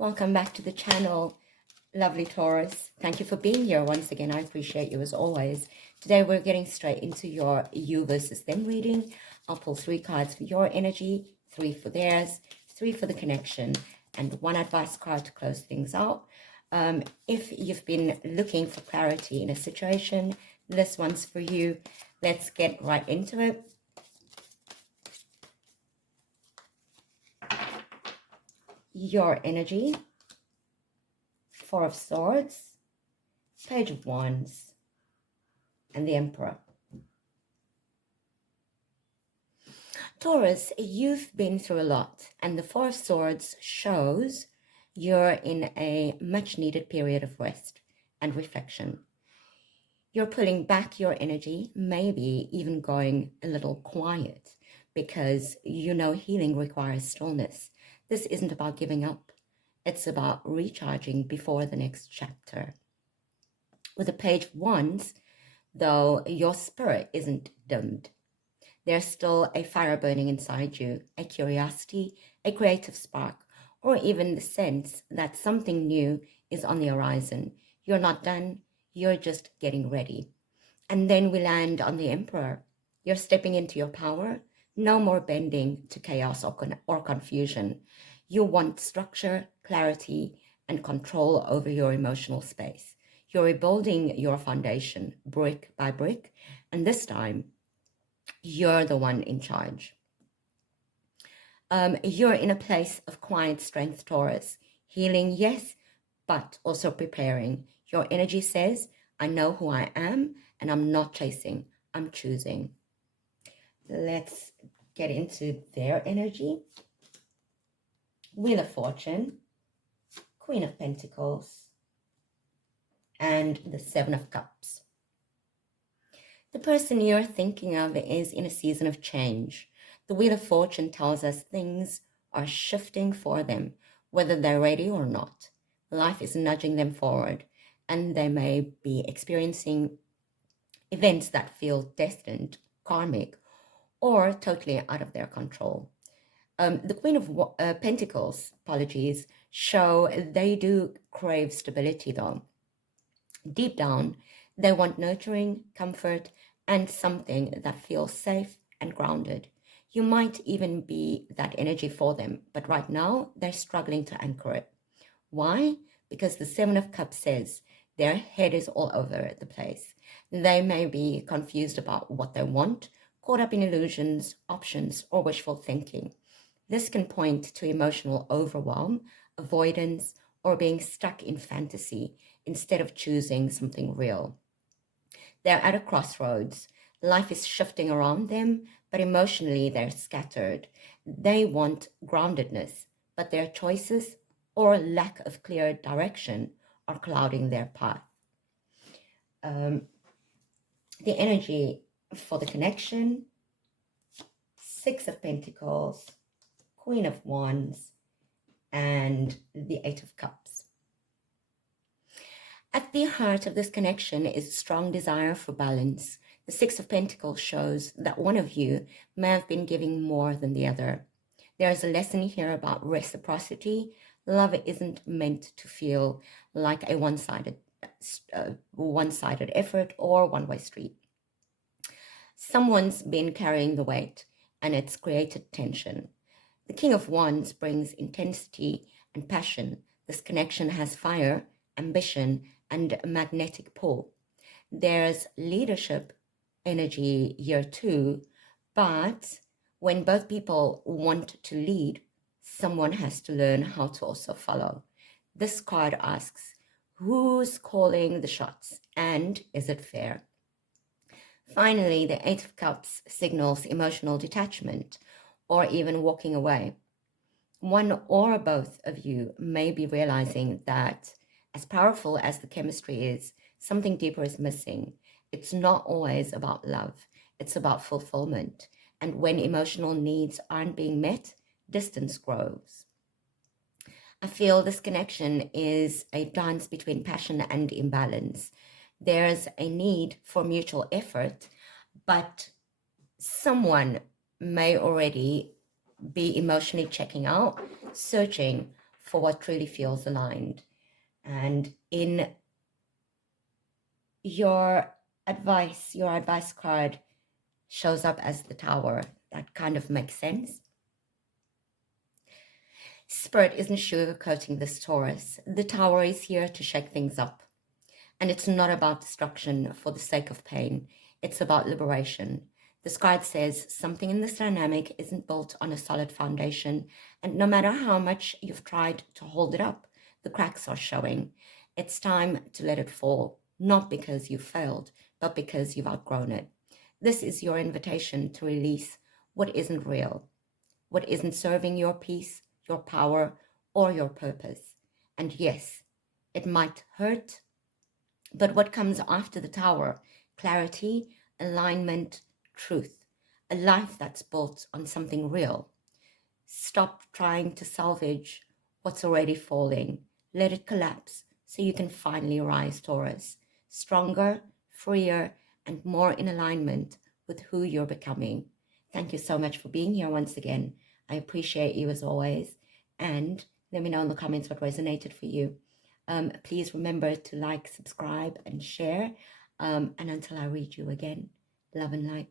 Welcome back to the channel, lovely Taurus. Thank you for being here once again. I appreciate you as always. Today we're getting straight into your you versus them reading. I'll pull 3 cards for your energy, 3 for theirs, 3 for the connection, and 1 advice card to close things out. If you've been looking for clarity in a situation, this one's for you. Let's get right into it. Your energy, 4 of Swords, Page of Wands, and the Emperor. Taurus, you've been through a lot, and the 4 of Swords shows you're in a much needed period of rest and reflection. You're pulling back your energy, maybe even going a little quiet, because you know healing requires stillness. This isn't about giving up. It's about recharging before the next chapter. With the Page of Wands, though, your spirit isn't dimmed. There's still a fire burning inside you, a curiosity, a creative spark, or even the sense that something new is on the horizon. You're not done, you're just getting ready. And then we land on the Emperor. You're stepping into your power. No more bending to chaos or confusion. You want structure, clarity, and control over your emotional space. You're rebuilding your foundation brick by brick, and this time, you're the one in charge. You're in a place of quiet strength, Taurus. Healing, yes, but also preparing. Your energy says, I know who I am, and I'm not chasing, I'm choosing. Let's get into their energy. Wheel of Fortune, Queen of Pentacles, and the 7 of Cups. The person you're thinking of is in a season of change. The Wheel of Fortune tells us things are shifting for them, whether they're ready or not. Life is nudging them forward, and they may be experiencing events that feel destined, karmic, or totally out of their control. The Queen of Pentacles, show they do crave stability though. Deep down, they want nurturing, comfort, and something that feels safe and grounded. You might even be that energy for them, but right now, they're struggling to anchor it. Why? Because the 7 of Cups says their head is all over the place. They may be confused about what they want, caught up in illusions, options, or wishful thinking. This can point to emotional overwhelm, avoidance, or being stuck in fantasy instead of choosing something real. They're at a crossroads. Life is shifting around them, but emotionally they're scattered. They want groundedness, but their choices or lack of clear direction are clouding their path. The energy for the connection, 6 of Pentacles, Queen of Wands, and the 8 of Cups. At the heart of this connection is a strong desire for balance. The 6 of Pentacles shows that one of you may have been giving more than the other. There is a lesson here about reciprocity. Love isn't meant to feel like a one-sided effort or one-way street. Someone's been carrying the weight, and it's created tension. The King of Wands brings intensity and passion. This connection has fire, ambition, and a magnetic pull. There's leadership energy here too, but when both people want to lead, someone has to learn how to also follow. This card asks, who's calling the shots, and is it fair? Finally, the 8 of Cups signals emotional detachment, or even walking away. One or both of you may be realizing that as powerful as the chemistry is, something deeper is missing. It's not always about love. It's about fulfillment. And when emotional needs aren't being met, distance grows. I feel this connection is a dance between passion and imbalance. There's a need for mutual effort, but someone may already be emotionally checking out, searching for what truly feels aligned. And in your advice card shows up as the Tower. That kind of makes sense. Spirit isn't sugarcoating this, Taurus. The Tower is here to shake things up. And it's not about destruction for the sake of pain. It's about liberation. This card says something in this dynamic isn't built on a solid foundation, and no matter how much you've tried to hold it up, the cracks are showing. It's time to let it fall, not because you failed, but because you've outgrown it. This is your invitation to release what isn't real, what isn't serving your peace, your power, or your purpose. And yes, it might hurt, but what comes after the Tower? Clarity, alignment, truth. A life that's built on something real. Stop trying to salvage what's already falling. Let it collapse so you can finally rise, Taurus. Stronger, freer, and more in alignment with who you're becoming. Thank you so much for being here once again. I appreciate you as always. And let me know in the comments what resonated for you. Please remember to like, subscribe, and share. And until I read you again, love and light.